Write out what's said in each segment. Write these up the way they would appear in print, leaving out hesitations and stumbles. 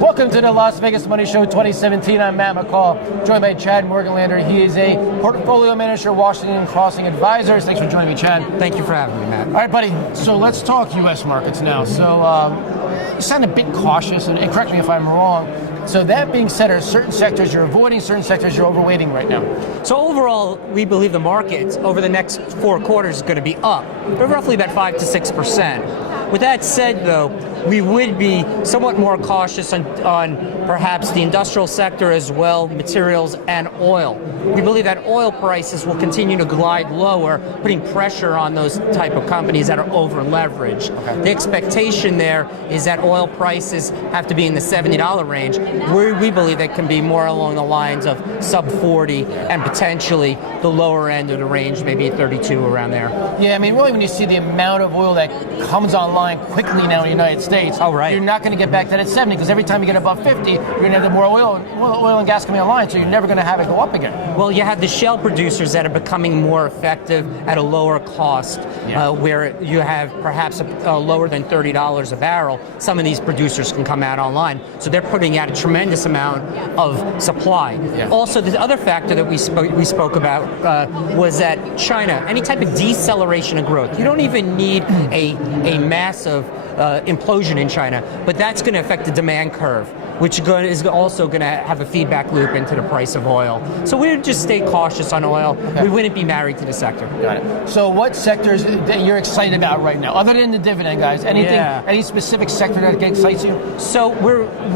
Welcome to the Las Vegas Money Show 2017. I'm Matt McCall, joined by Chad Morganlander. He is a portfolio manager, Washington Crossing Advisors. Thanks for joining me, Chad. Thank you for having me, Matt. All right, buddy. So let's talk U.S. markets now. So you sound a bit cautious, and correct me if I'm wrong. So that being said, are certain sectors you're avoiding, certain sectors you're overweighting right now? So overall, we believe the market over the next 4 quarters is going to be up, but roughly about 5 to 6%. With that said, though, we would be somewhat more cautious on perhaps the industrial sector as well, materials and oil. We believe that oil prices will continue to glide lower, putting pressure on those type of companies that are over leveraged. Okay. The expectation there is that oil prices have to be in the $70 range, where we believe that can be more along the lines of sub 40 and potentially the lower end of the range, maybe 32 around there. Yeah, I mean, really when you see the amount of oil that comes online quickly now in the United States, you're not going to get back to that 70 because every time you get above 50, you're going to have more oil and gas coming online, so you're never going to have it go up again. Well, you have the shale producers that are becoming more effective at a lower cost, where you have perhaps a lower than $30 a barrel. Some of these producers can come out online, so they're putting out a tremendous amount of supply. Yeah. Also, the other factor that we spoke about was that China, any type of deceleration of growth, you don't even need a massive implosion in China, but that's going to affect the demand curve, which is also going to have a feedback loop into the price of oil. So we would just stay cautious on oil. Okay. We wouldn't be married to the sector. Got it. So what sectors that you're excited about right now, other than the dividend, guys? Anything, any specific sector that excites you? So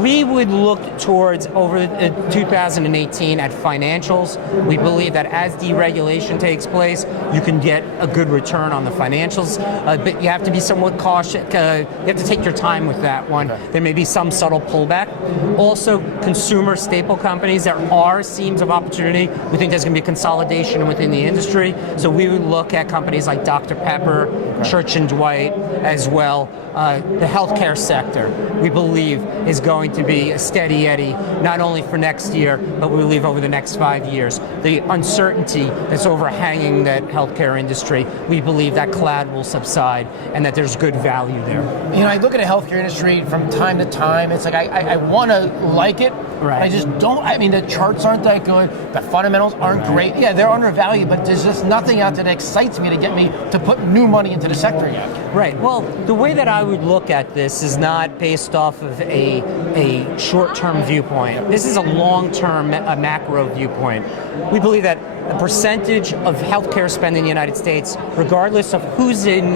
we would look towards over 2018 at financials. We believe that as deregulation takes place, you can get a good return on the financials, but you have to be somewhat cautious. You have to take your time with that one. Okay. There may be some subtle pullback. Also, consumer staple companies, there are seams of opportunity. We think there's going to be consolidation within the industry. So we would look at companies like Dr. Pepper, Church & Dwight, as well. The healthcare sector, we believe, is going to be a steady eddy, not only for next year, but we believe over the next 5 years. The uncertainty that's overhanging that healthcare industry, we believe that cloud will subside and that there's good value there. You know, I look at the healthcare industry from time to time. It's like I want to like it, right. I just don't. I mean, the charts aren't that good. The fundamentals aren't great. Yeah, they're undervalued, but there's just nothing out there that excites me to get me to put new money into the sector yet. Right. Well, the way that I would look at this is not based off of a short-term viewpoint. This is a long-term, a macro viewpoint. We believe that the percentage of healthcare spend in the United States, regardless of who's in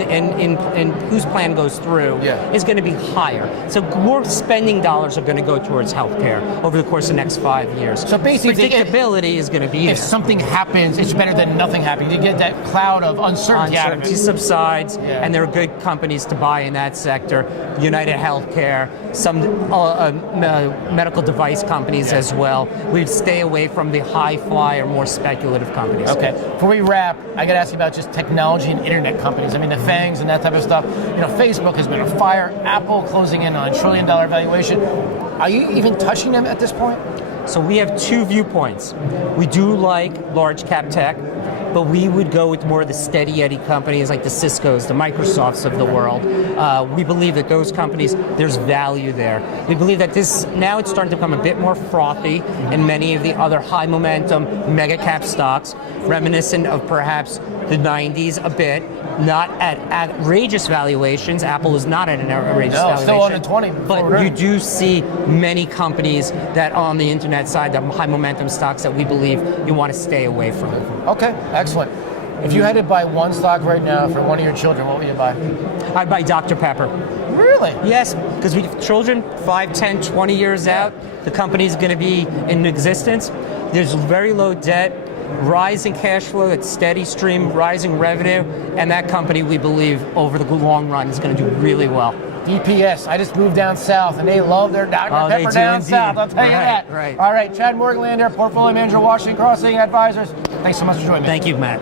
whose plan goes through, is going to be higher. So more spending dollars are going to go towards healthcare over the course of the next 5 years. So basically, predictability is going to be there. If something happens, it's better than nothing happening. You get that cloud of uncertainty out of it. Subsides, and there are good companies to buy in that sector. United Healthcare, some medical device companies as well. We'd stay away from the high flyer, more speculative companies. Okay. Before we wrap, I got to ask you about just technology and internet companies. I mean, the FANGs and that type of stuff. You know, Facebook has been on fire. Apple closing in on $1 trillion valuation. Are you even touching them at this point? So we have 2 viewpoints. We do like large cap tech, but we would go with more of the steady eddy companies like the Ciscos, the Microsofts of the world. We believe that those companies, there's value there. We believe that now it's starting to become a bit more frothy in many of the other high momentum mega cap stocks, reminiscent of perhaps the 90s a bit, not at outrageous valuations. Apple is not at an outrageous valuation. Still under 20. But you do see many companies that on the internet side, the high momentum stocks that we believe you want to stay away from. Okay, excellent. If you had to buy one stock right now for one of your children, what would you buy? I'd buy Dr. Pepper. Really? Yes, because we have children 5, 10, 20 years out. The company's going to be in existence. There's very low debt, rising cash flow, it's steady stream, rising revenue, and that company, we believe, over the long run is going to do really well. DPS, I just moved down south, and they love their Dr. Pepper down south, I'll tell you that. Right. All right, Chad Morganlander, portfolio manager, Washington Crossing Advisors. Thanks so much for joining me. Thank you, Matt.